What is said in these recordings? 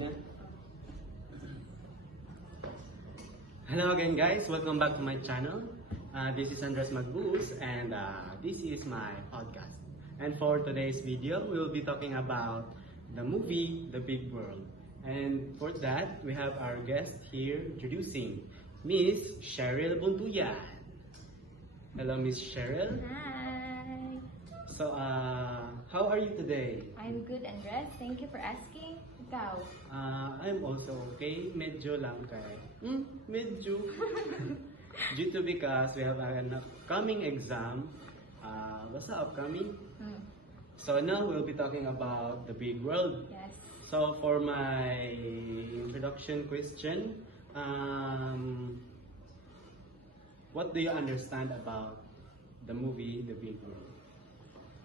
na. Hello again guys, welcome back to my channel. This is Andres Magbus and this is my podcast. And for today's video, we will be talking about the movie The Big World. And for that, we have our guest here introducing Miss Cheryl Buntuyan. Hello Miss Cheryl. Hi! So, how are you today? I'm good, Andres. Thank you for asking. Ikaw? I'm also okay. Medyo lang kay. Medyo. Due to because we have an upcoming exam. What's the upcoming? So now we'll be talking about the big world. Yes. So for my introduction question, what do you understand about the movie The Big World?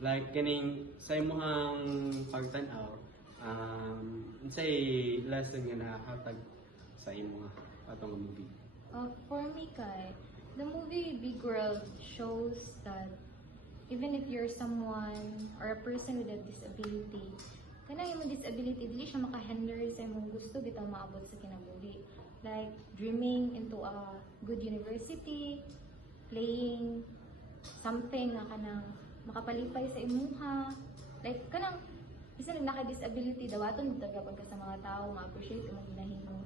Like kining sa imong pagtan-aw, say lesson nga nahatag sa imong atong movie. For me, Kai, the movie Big World shows that even if you're someone or a person with a disability, kanang imong disability, dili siya makahinder sa imong gusto bitaw maabot sa kinabuhi. Like dreaming into a good university, playing something na kanang makapalipay sa imuha. Like kanang isa naka-disability dawaton mo talaga pagka sa mga tao nga appreciate imong ginahimo.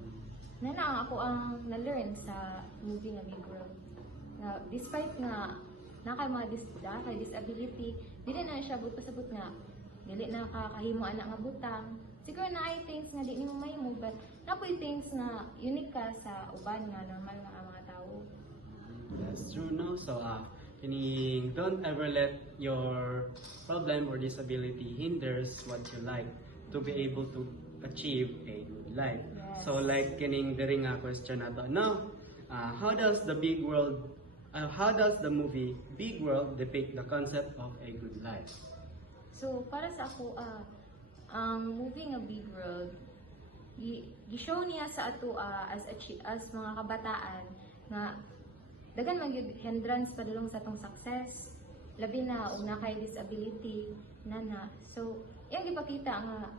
Na ako ang na-learn sa movie nga Big World. Na despite nga naka mga disability, dili na siya buta-sabot nga dili na kakahimo ana nga butang. Siguro na ay things nga di nimo mahimo, but napoy things nga unique ka sa uban nga normal nga mga tao. That's true, no? So, don't ever let your problem or disability hinders what you like to be able to achieve a good life. Yes. So, like kining diri nga question nato. Now, how does the movie Big World depict the concept of a good life? So para sa ako ang movie nga Big World gi-show niya sa ato as mga kabataan nga dagan man gyud hindrance padulong sa atong success, labi na og nakay disability nana. So iyang gipakita nga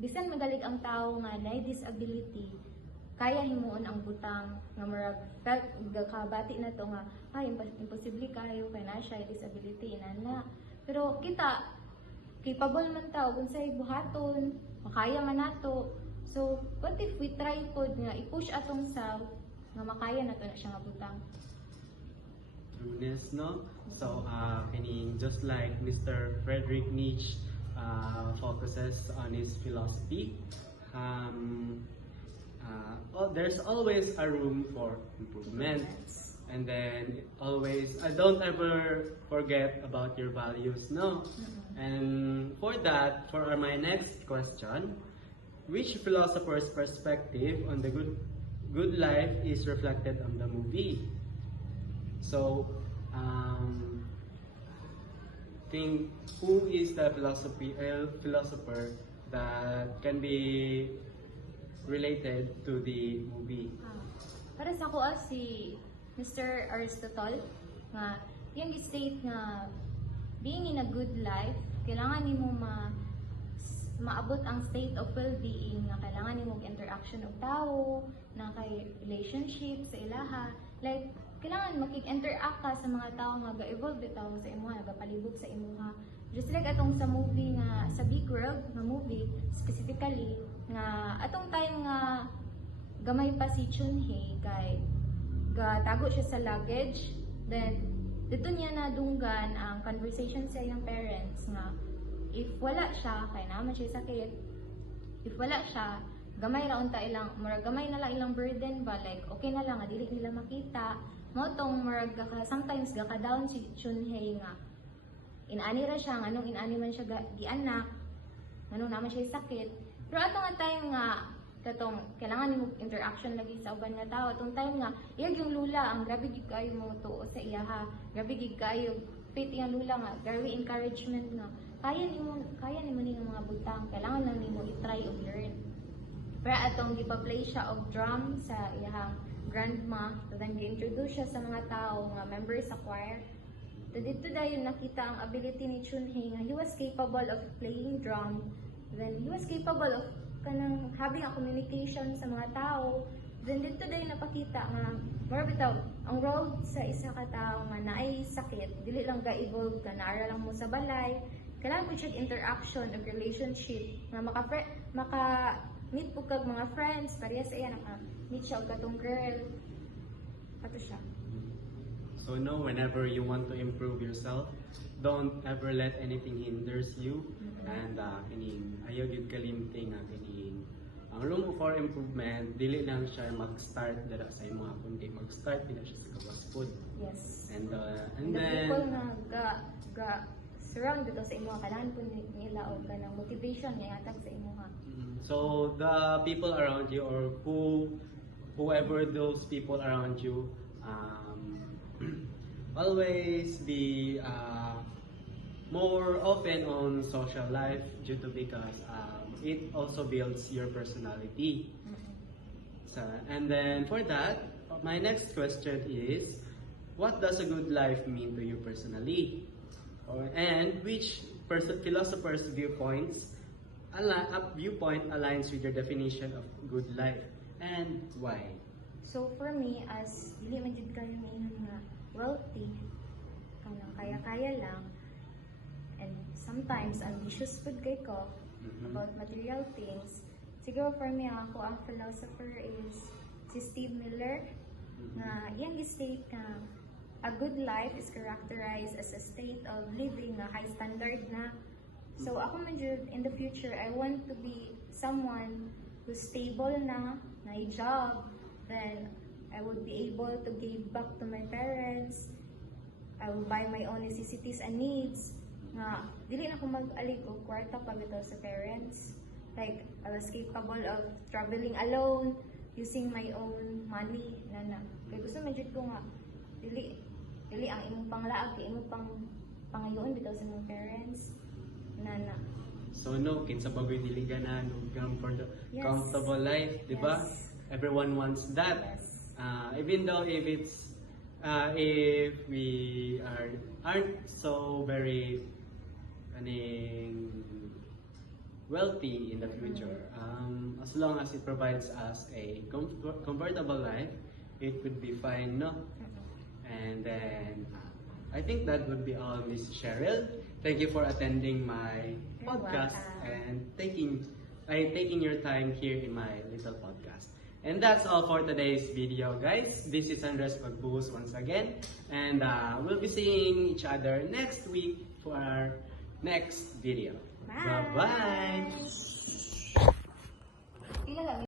bisan magalig ang tawo nga naay disability, kaya himuon ang butang nga murag felt gakabati na to nga ay imposible kayo kay na siya disability inana. Pero kita capable man ta og unsay buhaton, makaya man nato. So what if we try pod nga i-push atong self nga makaya nato na siya nga butang. Trueness, no? So, kining just like Mr. Friedrich Nietzsche focuses on his philosophy, there's always a room for improvement. And then always, don't ever forget about your values, no? And for that, my next question, which philosopher's perspective on the good life is reflected on the movie? So, think who is the philosopher that can be related to the movie? Para sa ako si Mr. Aristotle nga yung state nga being in a good life kailangan nimo maabot ang state of well-being nga kailangan nimo interaction og tawo na kay relationship sa ilaha, like kailangan makik-interact ka sa mga tao nga ga-evolve bitaw sa imuha, gapalibot sa imuha. Just like atong sa movie nga sa Big World nga movie specifically nga atong time nga gamay pa si Chunhee kay gatago siya sa luggage, then dito niya nadunggan ang conversation sa iyang parents nga if wala siya kay naman siya sakit, if wala siya gamay ra unta ilang murag gamay na lang ilang burden ba, like okay na lang nga dili nila makita mo tong murag sometimes gaka down si Chunhee nga inani ra siya nganong inani man siya gianak nganong naman siya sakit. Pero ato nga time nga katong kailangan nimo interaction lagi sa uban nga tao atong time nga iyag yung lula ang grabe gid kayo mo tuo sa iya ha, grabe gid kayo pit iyang lula nga very encouragement nga kaya nimo ning mga butang, kailangan lang nimo i-try og learn. Pero atong gipa-play siya og drum sa iyang grandma, then gi-introduce siya sa mga tao nga members sa choir. Dito dayon nakita ang ability ni Chunhee nga he was capable of playing drum, then he was capable of kanang having a communication sa mga tao. Then dito day napakita nga more bitaw ang role sa isa ka tawo nga naay sakit dili lang ga-evolve ka naara lang mo sa balay. Kailangan po siya interaction o relationship nga maka meet po kag mga friends pareha sa iya naka meet siya og katong girl. Ato siya. So no, whenever you want to improve yourself, don't ever let anything hinders you. And kining ayaw gyud kalimting nga kining ang room for improvement dili lang siya mag-start dira sa imo kundi mag-start din siya sa kawas food. Yes. And The then people nga ga surround dito sa imo kailangan po nila og kanang motivation nga ihatag sa imo ha. so the people around you or whoever those people around you always be more open on social life due to because it also builds your personality. So, and then for that, my next question is, what does a good life mean to you personally? And which philosopher's viewpoints viewpoint aligns with your definition of good life, and why? So for me, as dili man jud kayo niingon nga wealthy, kanang kaya-kaya lang, and sometimes ambitious pud kay ko about material things. Siguro for me, ako ang philosopher is si Steve Miller, na iyang state na a good life is characterized as a state of living na high standard na. So ako man jud in the future, I want to be someone who's stable na a job, then I would be able to give back to my parents. I will buy my own necessities and needs. Nga, dili na ko mag-alig o kwarta pa bitaw sa parents. Like, I was capable of traveling alone, using my own money, nana. Kaya gusto medyo ko nga, dili ang imong panglaag, imong pangayoon bitaw sa mga parents, nana. So no, kinsa bagoy dili ganan for the Yes. comfortable life, di ba? Yes. Everyone wants that. Yes. Even though if we aren't so very wealthy in the future, as long as it provides us a comfortable life, it would be fine, no? And then I think that would be all, Miss Cheryl. Thank you for attending my You're podcast welcome. and taking your time here in my little podcast. And that's all for today's video, guys. This is Andres Magbuhos once again, and we'll be seeing each other next week for our next video. Bye. Bye-bye.